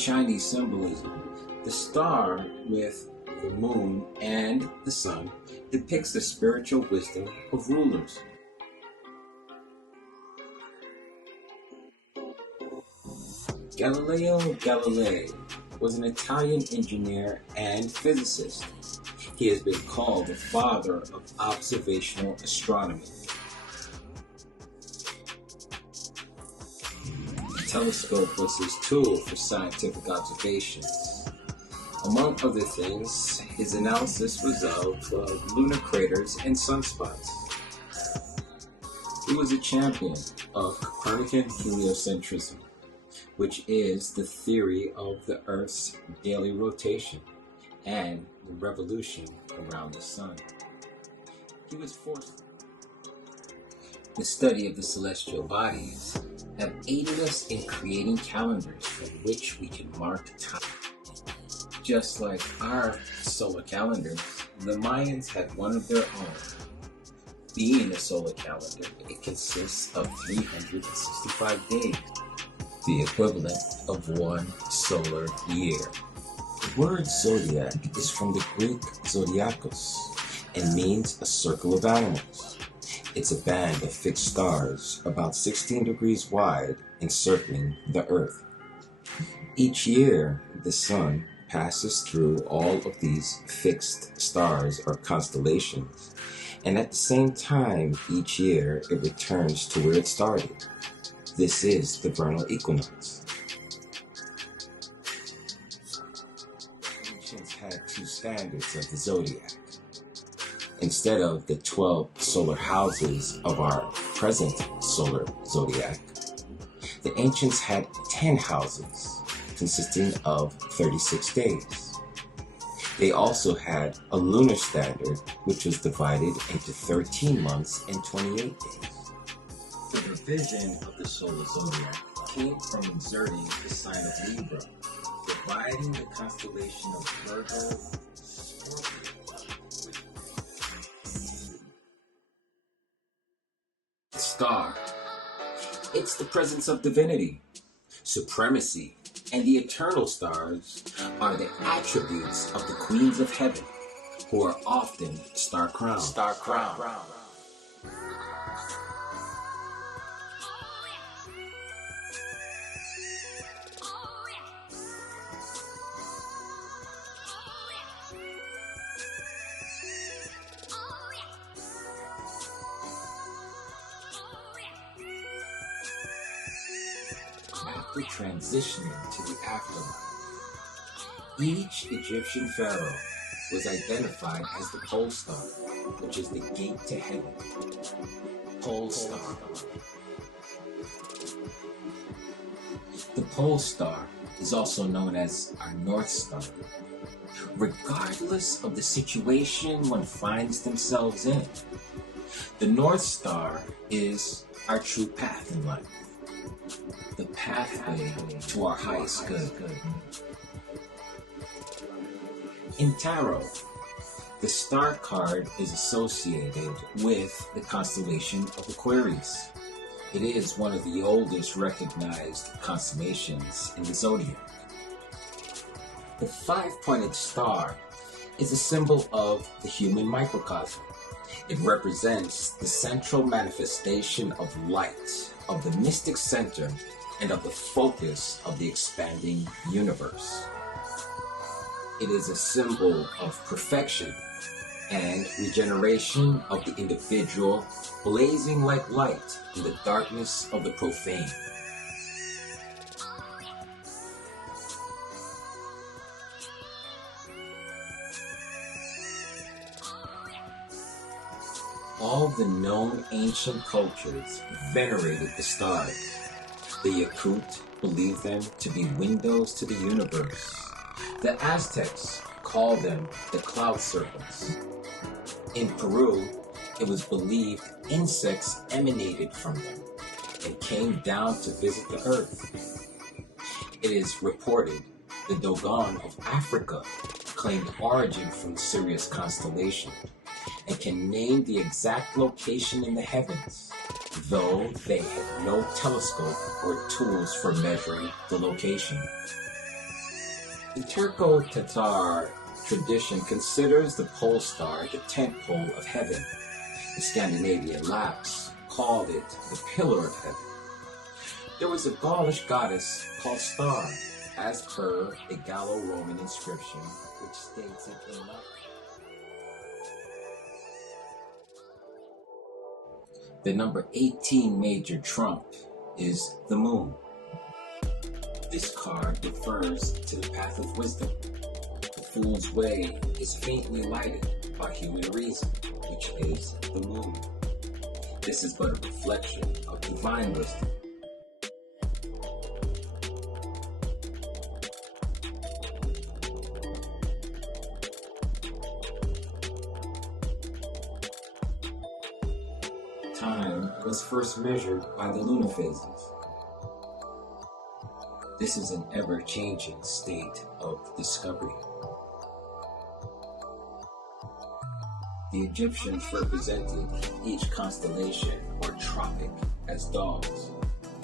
Chinese symbolism, the star with the moon and the sun depicts the spiritual wisdom of rulers. Galileo Galilei was an Italian engineer and physicist. He has been called the father of observational astronomy. The telescope was his tool for scientific observations. Among other things, his analysis was of lunar craters and sunspots. He was a champion of Copernican heliocentrism, which is the theory of the Earth's daily rotation and the revolution around the sun. He was forced. The study of the celestial bodies have aided us in creating calendars from which we can mark time. Just like our solar calendars, the Mayans had one of their own. Being a solar calendar, it consists of 365 days, the equivalent of one solar year. The word zodiac is from the Greek zodiakos and means a circle of animals. It's a band of fixed stars about 16 degrees wide encircling the Earth. Each year, the sun passes through all of these fixed stars or constellations, and at the same time each year it returns to where it started. This is the vernal equinox. Ancients had two standards of the zodiac. Instead of the 12 solar houses of our present solar zodiac, the ancients had 10 houses consisting of 36 days. They also had a lunar standard, which was divided into 13 months and 28 days. The division of the solar zodiac came from inserting the sign of Libra, dividing the constellation of Virgo, the star. It's the presence of divinity, supremacy, and the eternal stars are the attributes of the queens of heaven, who are often star-crowned. After transitioning to the afterlife, each Egyptian pharaoh was identified as the pole star, which is the gate to heaven. Pole star. The pole star is also known as our North Star. Regardless of the situation one finds themselves in, the North Star is our true path in life. The pathway to our highest good. In tarot, the star card is associated with the constellation of Aquarius. It is one of the oldest recognized constellations in the zodiac. The five-pointed star is a symbol of the human microcosm. It represents the central manifestation of light, of the mystic center, and of the focus of the expanding universe. It is a symbol of perfection and regeneration of the individual, blazing like light in the darkness of the profane. All the known ancient cultures venerated the stars. The Yakut believed them to be windows to the universe. The Aztecs called them the cloud serpents. In Peru, it was believed insects emanated from them and came down to visit the earth. It is reported the Dogon of Africa claimed origin from the Sirius constellation and can name the exact location in the heavens, though they had no telescope or tools for measuring the location. The Turco-Tatar tradition considers the pole star the 10th pole of heaven. The Scandinavian Lapps called it the pillar of heaven. There was a Gaulish goddess called Star, as per a Gallo-Roman inscription, which states it in Latin. The number 18 major trump is the moon. This card refers to the path of wisdom. The fool's way is faintly lighted by human reason, which is the moon. This is but a reflection of divine wisdom. Time was first measured by the lunar phases. This is an ever-changing state of discovery. The Egyptians represented each constellation or tropic as dogs,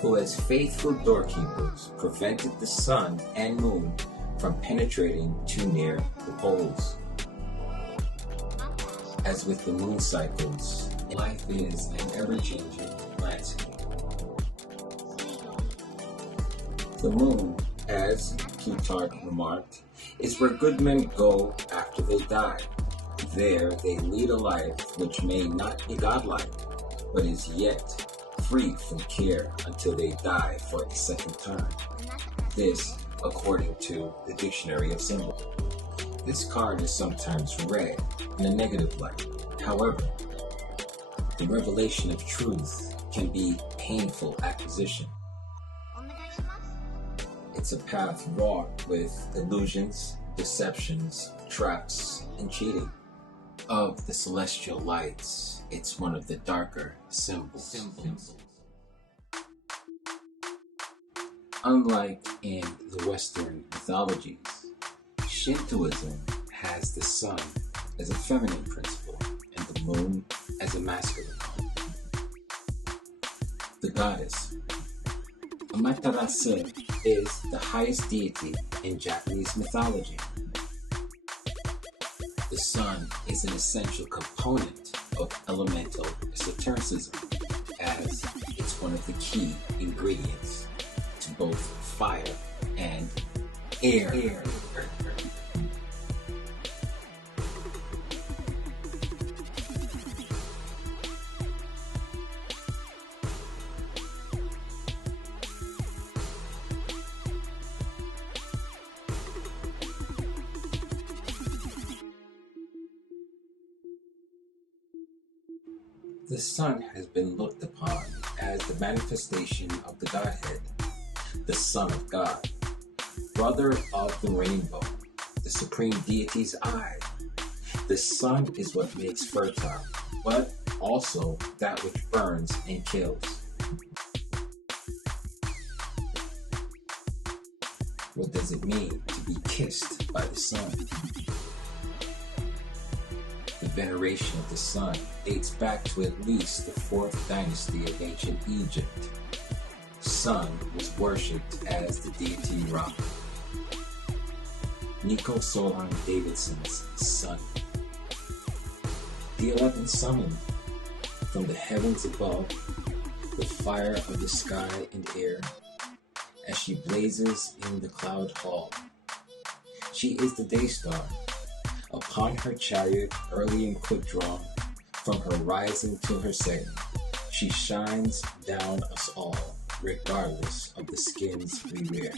who as faithful doorkeepers prevented the sun and moon from penetrating too near the poles. As with the moon cycles, life is an ever-changing landscape. The moon, as Plutarch remarked, is where good men go after they die. There they lead a life which may not be godlike, but is yet free from care until they die for a second time. This, according to the Dictionary of Symbols. This card is sometimes read in a negative light. However, the revelation of truth can be painful acquisition. It's a path wrought with illusions, deceptions, traps, and cheating. Of the celestial lights, it's one of the darker symbols. Unlike in the Western mythologies, Shintoism has the sun as a feminine principle and the moon as a masculine one. The goddess Amaterasu is the highest deity in Japanese mythology. The sun is an essential component of elemental esotericism, as it's one of the key ingredients to both fire and air. The sun has been looked upon as the manifestation of the Godhead, the Son of God, brother of the rainbow, the supreme deity's eye. The sun is what makes fertile, but also that which burns and kills. What does it mean to be kissed by the sun? The veneration of the sun dates back to at least the 4th dynasty of ancient Egypt. Sun was worshipped as the deity Ra. Nico Solon Davidson's son. The 11th summoned from the heavens above the fire of the sky and air as she blazes in the cloud hall. She is the day star. Upon her chariot, early and quick drawn, from her rising till her setting, she shines down us all, regardless of the skins we wear.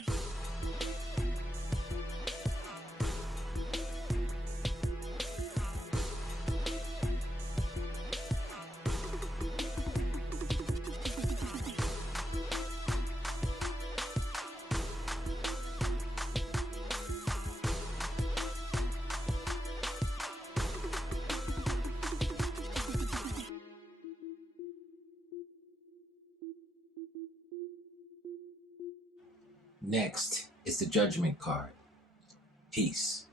Next is the Judgment card. Peace.